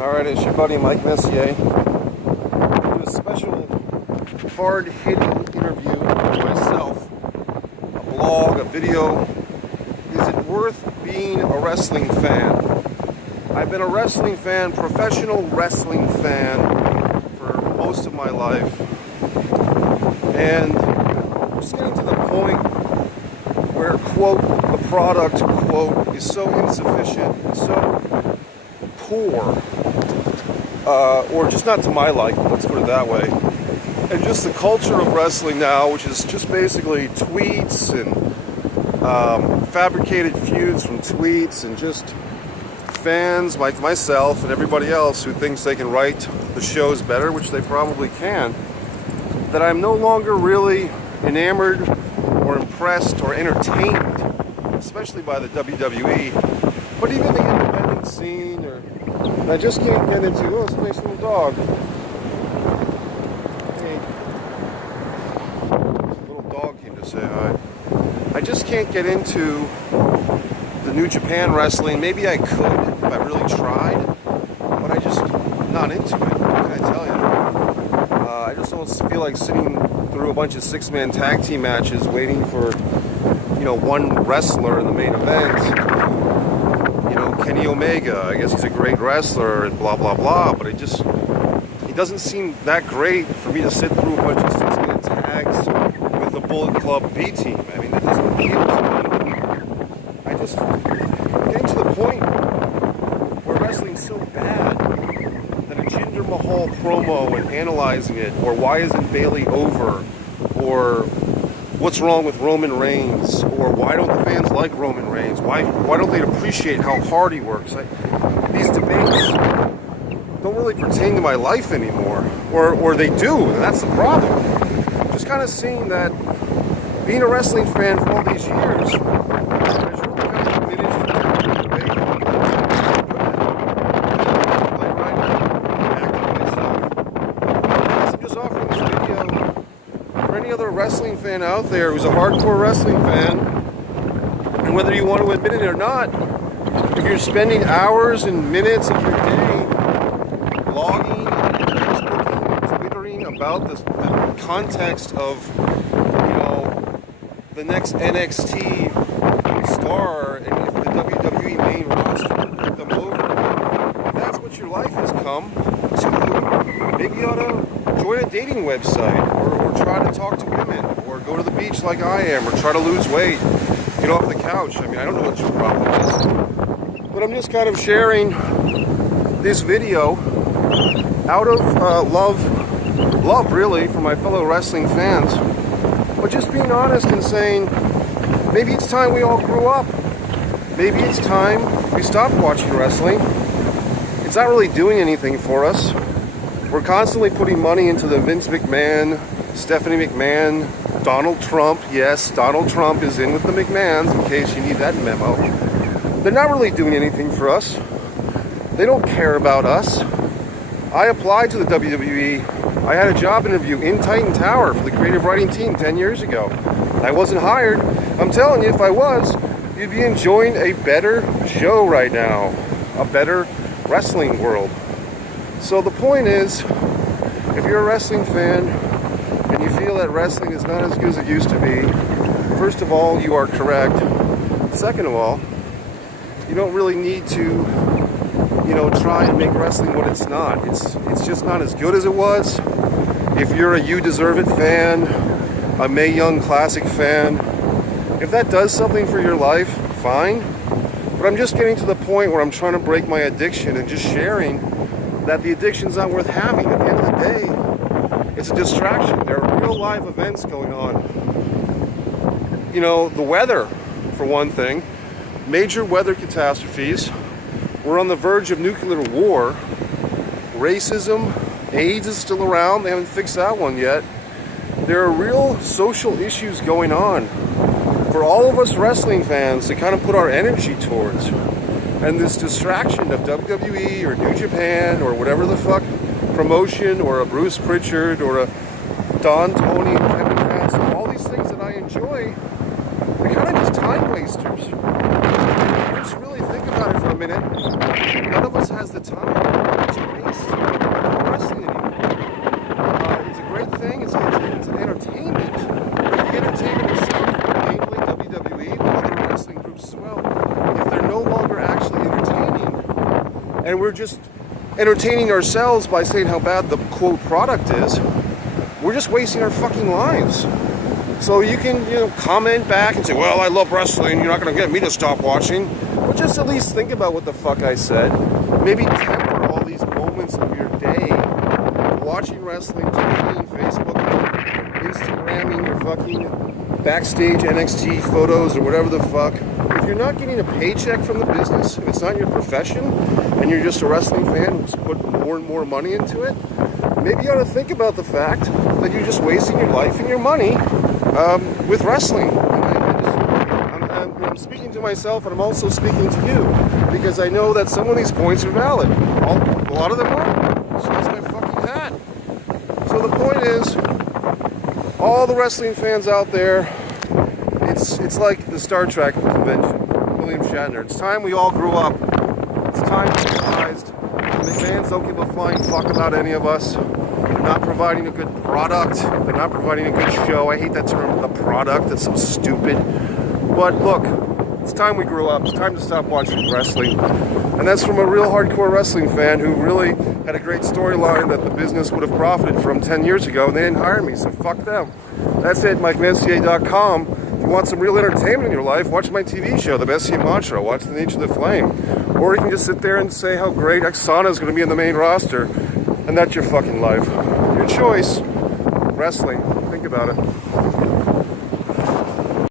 Alright, it's your buddy Mike Messier. I do a special hard-hitting interview with myself. A blog, a video. Is it worth being a wrestling fan? I've been a wrestling fan, professional wrestling fan, for most of my life. And I'm just getting to the point where, quote, the product, quote, is so insufficient, so poor, or just not to my liking, let's put it that way. And just the culture of wrestling now, which is just basically tweets and fabricated feuds from tweets, and just fans like myself and everybody else who thinks they can write the shows better, which they probably can, that I'm no longer really enamored or impressed or entertained, especially by the WWE, but even the independent scene, or I just can't get into, oh, it's a nice little dog. Hey, this little dog came to say hi. I just can't get into the New Japan wrestling. Maybe I could if I really tried, but I'm not into it. What can I tell you? I just don't feel like sitting through a bunch of six-man tag team matches waiting for, one wrestler in the main event. Kenny Omega, I guess he's a great wrestler and blah blah blah, but he doesn't seem that great for me to sit through a bunch of six-man tags with the Bullet Club B team. I mean, that doesn't appeal to me. I'm getting to the point where wrestling's so bad that a Jinder Mahal promo and analyzing it, or why isn't Bayley over, or what's wrong with Roman Reigns, or why don't the fans like Roman Reigns? Why don't they appreciate how hard he works? These debates don't really pertain to my life anymore, or they do, and that's the problem. Just kind of seeing that being a wrestling fan for all these years, there's really kind of diminished the debate. I'm just offering this video for any other wrestling fan out there who's a hardcore wrestling fan, and whether you want to admit it or not, if you're spending hours and minutes of your day blogging and Facebooking and Twittering about the context of, the next NXT star, and if the WWE main roster will put them over, if that's what your life has come to, maybe you ought to join a dating website, or try to talk to women, or go to the beach like I am, or try to lose weight, get off the couch. I mean, I don't know what your problem is, but I'm just kind of sharing this video out of love really, for my fellow wrestling fans, but just being honest and saying, maybe it's time we all grew up. Maybe it's time we stopped watching wrestling. It's not really doing anything for us. We're constantly putting money into the Vince McMahon, Stephanie McMahon, Donald Trump. Yes, Donald Trump is in with the McMahons, in case you need that memo. They're not really doing anything for us. They don't care about us. I applied to the WWE. I had a job interview in Titan Tower for the creative writing team 10 years ago. I wasn't hired. I'm telling you, if I was, you'd be enjoying a better show right now. A better wrestling world. So the point is, if you're a wrestling fan and you feel that wrestling is not as good as it used to be, first of all, you are correct. Second of all, you don't really need to, try and make wrestling what it's not. It's just not as good as it was. If you're a You Deserve It fan, a Mae Young Classic fan, if that does something for your life, fine. But I'm just getting to the point where I'm trying to break my addiction and just sharing that the addiction's not worth having. At the end of the day, it's a distraction. There are real live events going on. The weather, for one thing. Major weather catastrophes. We're on the verge of nuclear war. Racism, AIDS is still around. They haven't fixed that one yet. There are real social issues going on for all of us wrestling fans to kind of put our energy towards. And this distraction of WWE or New Japan or whatever the fuck promotion, or a Bruce Pritchard or a Don Tony and Kevin Castle, all these things that I enjoy, they're kind of just time wasters. Just really think about it for a minute. None of us has the time. to waste wrestling anymore. It's a great thing. It's an entertainment. The entertainment itself, namely WWE, but other wrestling groups as well, if they're no longer actually entertaining, and we're just entertaining ourselves by saying how bad the quote product is, we're just wasting our fucking lives. So you can, comment back and say, well, I love wrestling, you're not going to get me to stop watching. But just at least think about what the fuck I said. Maybe temper all these moments of your day watching wrestling, tweeting, Facebook, Instagramming your fucking backstage NXT photos or whatever the fuck. If you're not getting a paycheck from the business, if it's not your profession, and you're just a wrestling fan who's put more and more money into it, maybe you ought to think about the fact that you're just wasting your life and your money with wrestling. I'm speaking to myself, and I'm also speaking to you, because I know that some of these points are valid. A lot of them are. So that's my fucking hat. So the point is, all the wrestling fans out there, it's like the Star Trek convention, William Shatner. It's time we all grew up. It's time we realized the fans don't give a flying fuck about any of us. They're not providing a good product. They're not providing a good show. I hate that term, the product. That's so stupid. But look, it's time we grew up. It's time to stop watching wrestling. And that's from a real hardcore wrestling fan who really had a great storyline that the business would have profited from 10 years ago, and they didn't hire me, so fuck them. That's it, Messier.com. If you want some real entertainment in your life, watch my TV show, The Messier Mantra. Watch The Nature of the Flame. Or you can just sit there and say how great Xana is going to be in the main roster. And that's your fucking life. Your choice. Wrestling. Think about it.